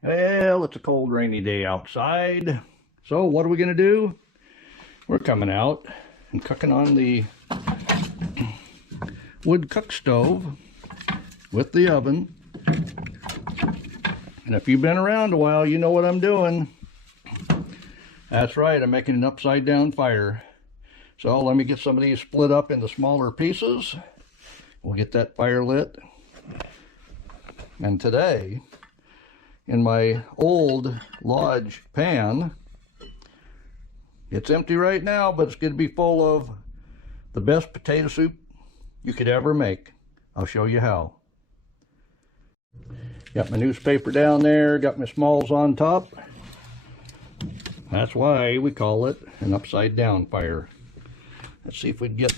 Well, it's a cold, rainy day outside. So what are we going to do? We're coming out and cooking on the wood cook stove with the oven. And if you've been around a while, you know what I'm doing. That's right, I'm making an upside down fire. So let me get some of these split up into smaller pieces. We'll get that fire lit. And today, in my old lodge pan, it's empty right now, but it's going to be full of the best potato soup you could ever make. I'll show you how. Got my newspaper down there, got my smalls on top. That's why we call it an upside down fire. Let's see if we can get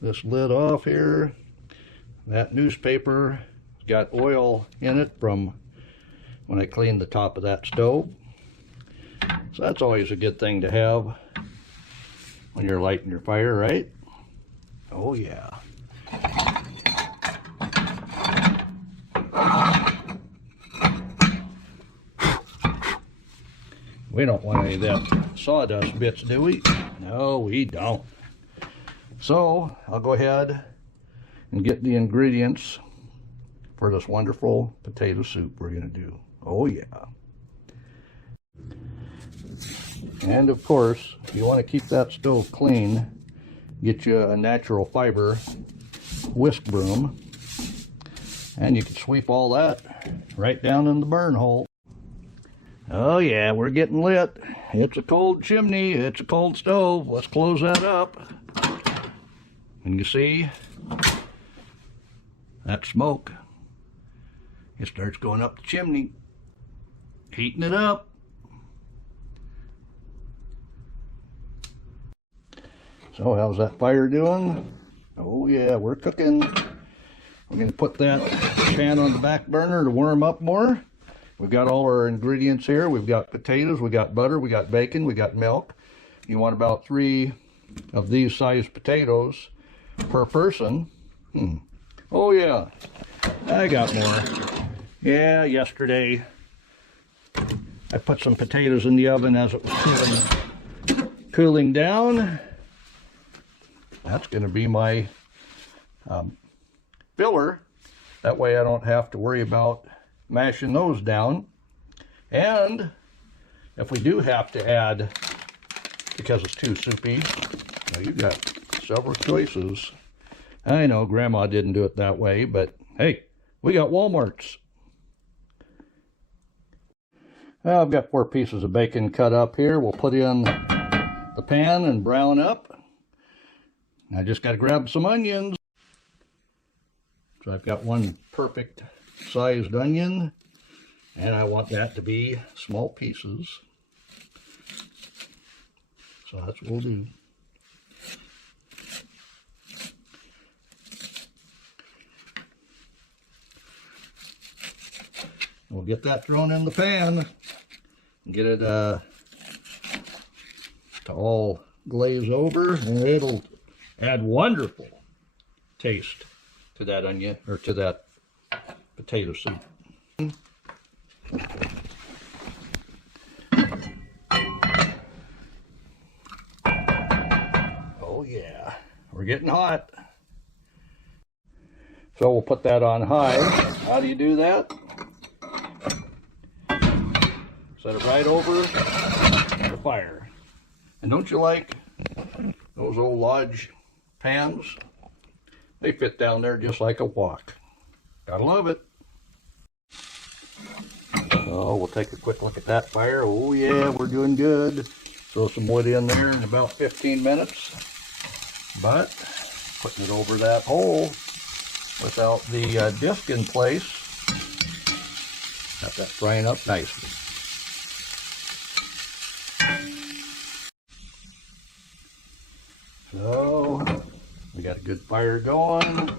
this lid off here. That newspaper got oil in it from when I cleaned the top of that stove. So that's always a good thing to have when you're lighting your fire, right? Oh yeah. We don't want any of that sawdust bits, do we? No, we don't. So I'll go ahead and get the ingredients for this wonderful potato soup we're going to do. Oh yeah. And of course, if you want to keep that stove clean, get you a natural fiber whisk broom, and you can sweep all that right down in the burn hole. Oh yeah, we're getting lit. It's a cold chimney, it's a cold stove. Let's close that up. And you see that smoke, it starts going up the chimney, heating it up. So how's that fire doing? Oh yeah, we're cooking. We're going to put that pan on the back burner to warm up more. We've got all our ingredients here. We've got potatoes, we got butter, we got bacon, we got milk. You want about 3 of these sized potatoes per person. Oh yeah, I got more. Yeah, yesterday I put some potatoes in the oven as it was cooling down. That's going to be my filler. That way I don't have to worry about mashing those down. And if we do have to add, because it's too soupy, well, you've got several choices. I know Grandma didn't do it that way, but hey, we got Walmart's. Well, I've got 4 pieces of bacon cut up here. We'll put in the pan and brown up. I just got to grab some onions. So I've got 1 perfect sized onion, and I want that to be small pieces. So that's what we'll do. We'll get that thrown in the pan and get it to all glaze over, and it'll add wonderful taste to that onion, or to that potato soup. Oh yeah, we're getting hot. So we'll put that on high. How do you do that? Set it right over the fire. And don't you like those old lodge pans? They fit down there just like a wok. Gotta love it. So we'll take a quick look at that fire. Oh yeah, we're doing good. Throw some wood in there in about 15 minutes. But putting it over that hole without the disc in place, got that frying up nicely. So we got a good fire going.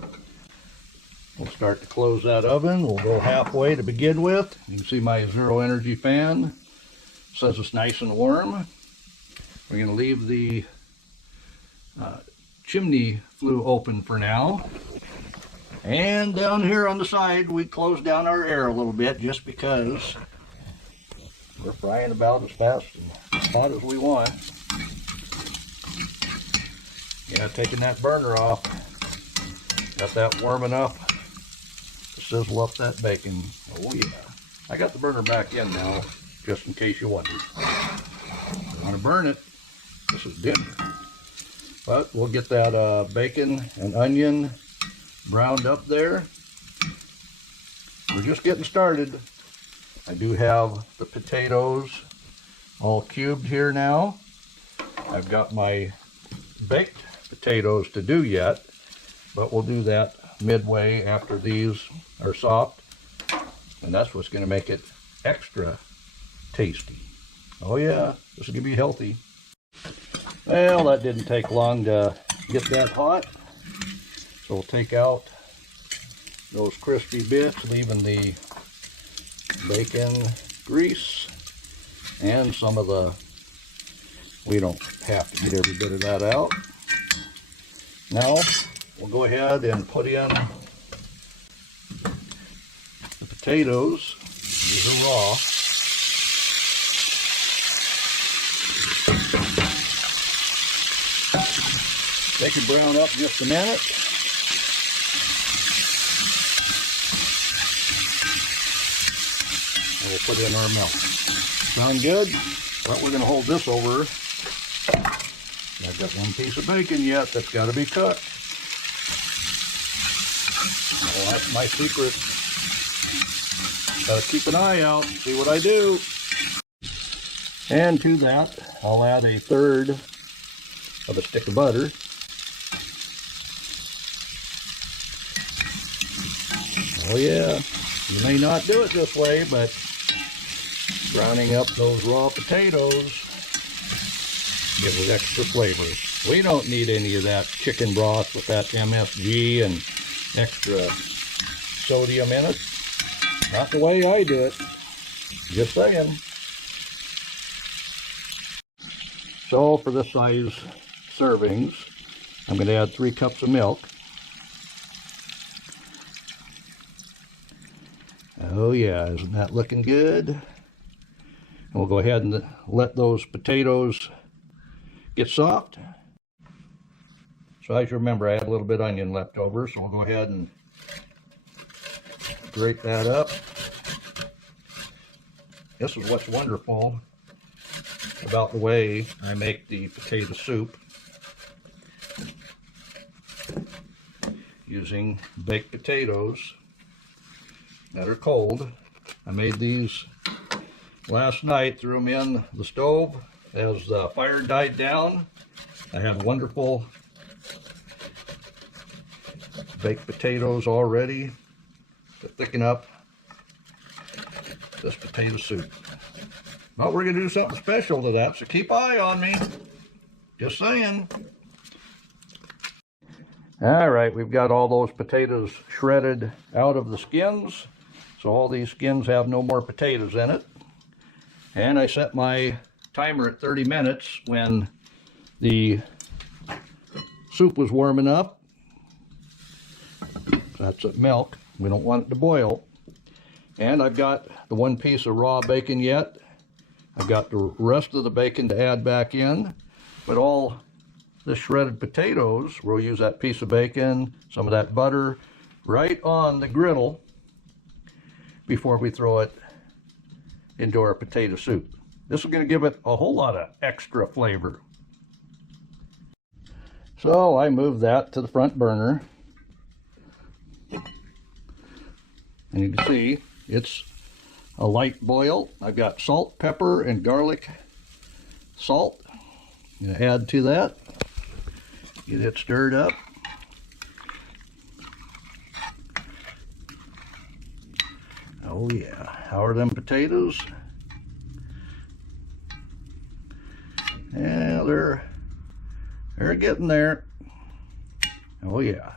We'll start to close that oven. We'll go halfway to begin with. You can see my zero energy fan. Says it's nice and warm. We're going to leave the chimney flue open for now. And down here on the side, we close down our air a little bit just because we're frying about as fast and as hot as we want. Yeah, taking that burner off. Got that warming up to sizzle up that bacon. Oh yeah. I got the burner back in now, just in case you wondered. Don't want to burn it. This is dinner. But we'll get that bacon and onion browned up there. We're just getting started. I do have the potatoes all cubed here now. I've got my baked potatoes to do yet, but we'll do that midway after these are soft. And that's what's going to make it extra tasty. Oh yeah, this is going to be healthy. Well, that didn't take long to get that hot. So we'll take out those crispy bits, leaving the bacon grease and some of the, we don't have to get every bit of that out. Now we'll go ahead and put in the potatoes. These are raw. They can brown up just a minute. And we'll put in our milk. Sound good? Well, we're going to hold this over. I've got one piece of bacon yet that's got to be cooked. Well, that's my secret. Got to keep an eye out, see what I do. And to that, I'll add a third of a stick of butter. Oh yeah, you may not do it this way, but browning up those raw potatoes gives it extra flavor. We don't need any of that chicken broth with that MSG and extra sodium in it. Not the way I do it. Just saying. So for this size servings, I'm going to add 3 cups of milk. Oh yeah, isn't that looking good? And we'll go ahead and let those potatoes get soft. So as you remember, I had a little bit of onion left over, so we'll go ahead and grate that up. This is what's wonderful about the way I make the potato soup, using baked potatoes that are cold. I made these last night, threw them in the stove. As the fire died down, I had wonderful baked potatoes all ready to thicken up this potato soup. Well, we're going to do something special to that, so keep an eye on me. Just saying. All right, we've got all those potatoes shredded out of the skins. So all these skins have no more potatoes in it. And I set my timer at 30 minutes when the soup was warming up. That's at milk. We don't want it to boil. And I've got the 1 piece of raw bacon yet. I've got the rest of the bacon to add back in. But all the shredded potatoes, we'll use that piece of bacon, some of that butter, right on the griddle before we throw it into our potato soup. This is going to give it a whole lot of extra flavor. So I moved that to the front burner. And you can see it's a light boil. I've got salt, pepper, and garlic salt. I'm going to add to that. Get it stirred up. Oh yeah, how are them potatoes? Yeah, they're getting there. Oh yeah,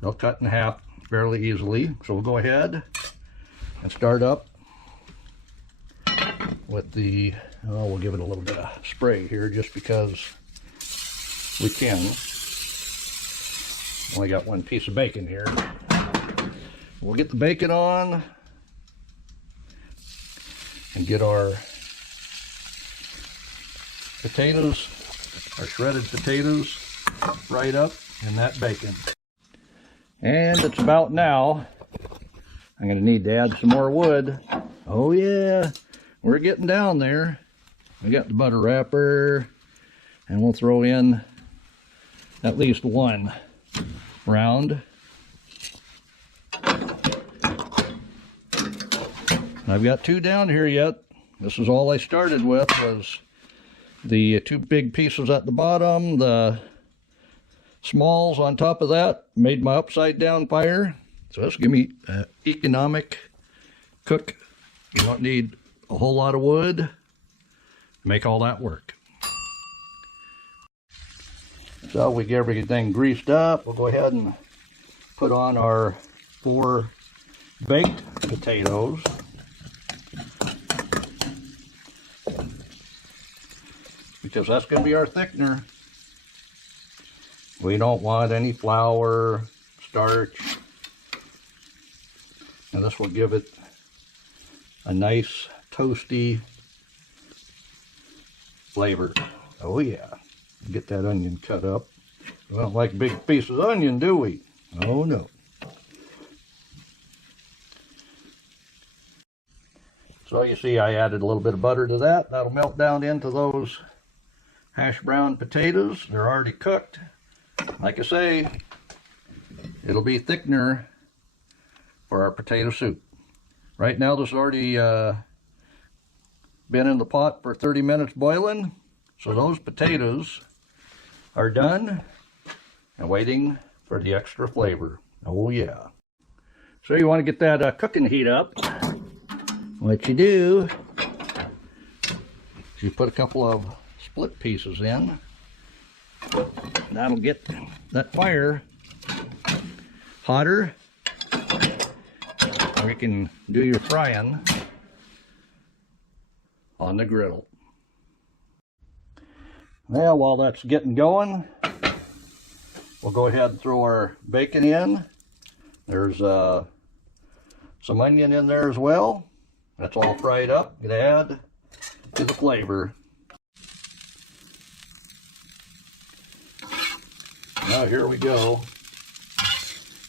they'll cut in half fairly easily. So we'll go ahead and start up with the, oh, we'll give it a little bit of spray here just because we can. Only got 1 piece of bacon here. We'll get the bacon on and get our potatoes, our shredded potatoes, right up in that bacon. And it's about now. I'm going to need to add some more wood. Oh yeah, we're getting down there. We got the butter wrapper, and we'll throw in at least one round. I've got two down here yet. This is all I started with, was the two big pieces at the bottom, the smalls on top of that, made my upside down fire. So this give me an economic cook. You don't need a whole lot of wood to make all that work. So we get everything greased up. We'll go ahead and put on our 4 baked potatoes. Because that's going to be our thickener. We don't want any flour, starch. And this will give it a nice toasty flavor. Oh yeah. Get that onion cut up. We don't like big pieces of onion, do we? Oh no. So you see I added a little bit of butter to that. That'll melt down into those hash brown potatoes. They're already cooked. Like I say, it'll be thickener for our potato soup. Right now this has already been in the pot for 30 minutes boiling. So those potatoes are done and waiting for the extra flavor. Oh yeah. So you want to get that cooking heat up. What you do is you put a couple of split pieces in. That'll get that fire hotter. You can do your frying on the griddle. Now while that's getting going, we'll go ahead and throw our bacon in. There's some onion in there as well. That's all fried up. Gonna add to the flavor. Now here we go.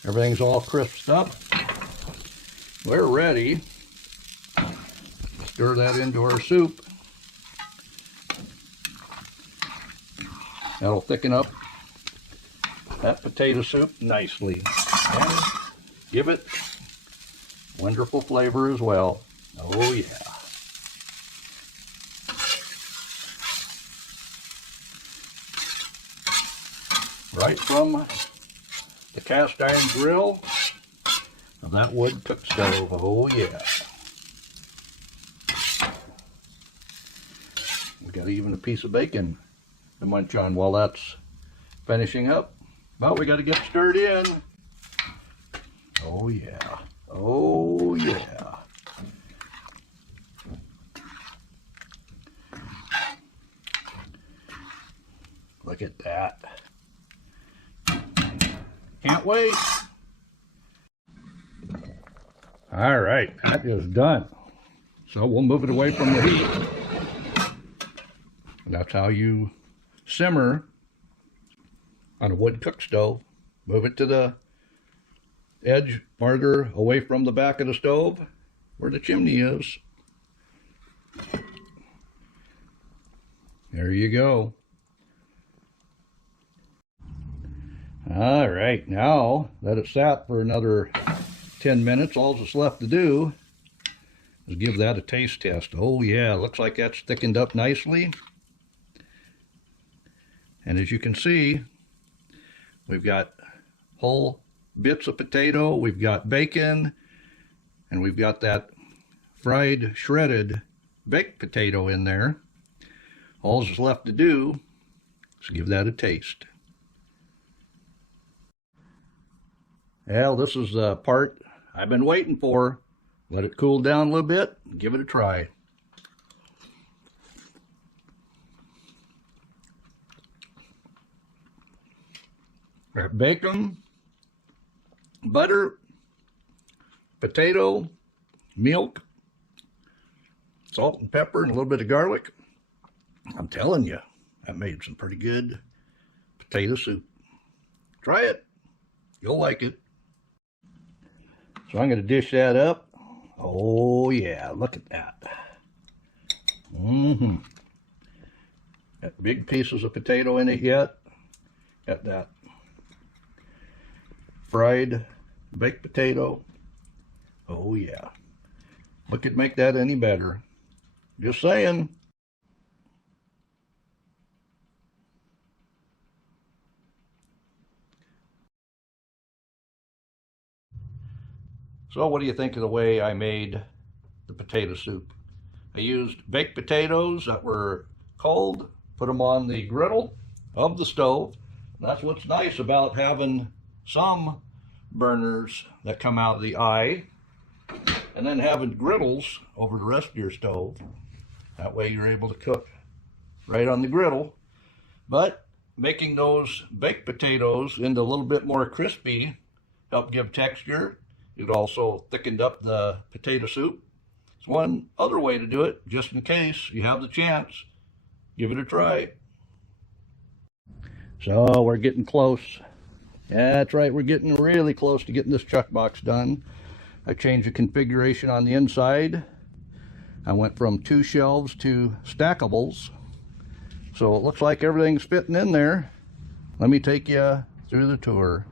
Everything's all crisped up. We're ready. Stir that into our soup. That'll thicken up that potato soup nicely and give it wonderful flavor as well. Oh yeah. Right from the cast iron grill of that wood cook stove. Oh yeah. We got even a piece of bacon to munch on while that's finishing up. But we got to get stirred in. Oh yeah. Oh yeah. Look at that. Can't wait. All right, that is done. So we'll move it away from the heat. That's how you simmer on a wood cook stove. Move it to the edge farther away from the back of the stove where the chimney is. There you go. All right, now let it sat for another 10 minutes. All that's left to do is give that a taste test. Oh yeah, looks like that's thickened up nicely. And as you can see, we've got whole bits of potato, we've got bacon, and we've got that fried, shredded, baked potato in there. All that's left to do is give that a taste. Well, this is the part I've been waiting for. Let it cool down a little bit and give it a try. Bacon, butter, potato, milk, salt and pepper, and a little bit of garlic. I'm telling you, that made some pretty good potato soup. Try it. You'll like it. So I'm going to dish that up. Oh, yeah, look at that. Got big pieces of potato in it yet. Got that fried baked potato. Oh, yeah. What could make that any better? Just saying. So what do you think of the way I made the potato soup? I used baked potatoes that were cold, put them on the griddle of the stove. That's what's nice about having some burners that come out of the eye and then having griddles over the rest of your stove. That way you're able to cook right on the griddle. But making those baked potatoes into a little bit more crispy helped give texture. It also thickened up the potato soup. It's one other way to do it, just in case you have the chance. Give it a try. So we're getting close. Yeah, that's right, we're getting really close to getting this chuck box done. I changed the configuration on the inside. I went from 2 shelves to stackables. So it looks like everything's fitting in there. Let me take you through the tour.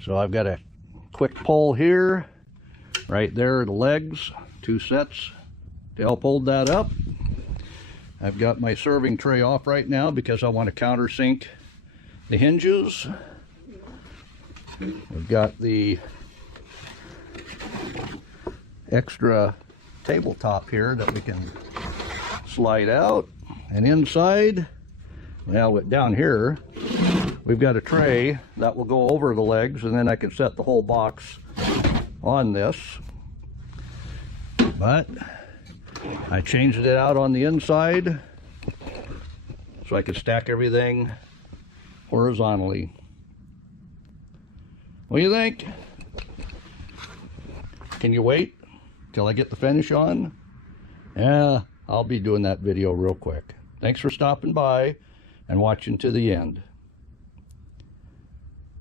So I've got a quick pull here. Right there are the legs, 2 sets to help hold that up. I've got my serving tray off right now because I want to countersink the hinges. We've got the extra tabletop here that we can slide out. And inside, now down here, we've got a tray that will go over the legs, and then I can set the whole box on this. But I changed it out on the inside so I could stack everything horizontally. What do you think? Can you wait till I get the finish on? Yeah, I'll be doing that video real quick. Thanks for stopping by and watching to the end.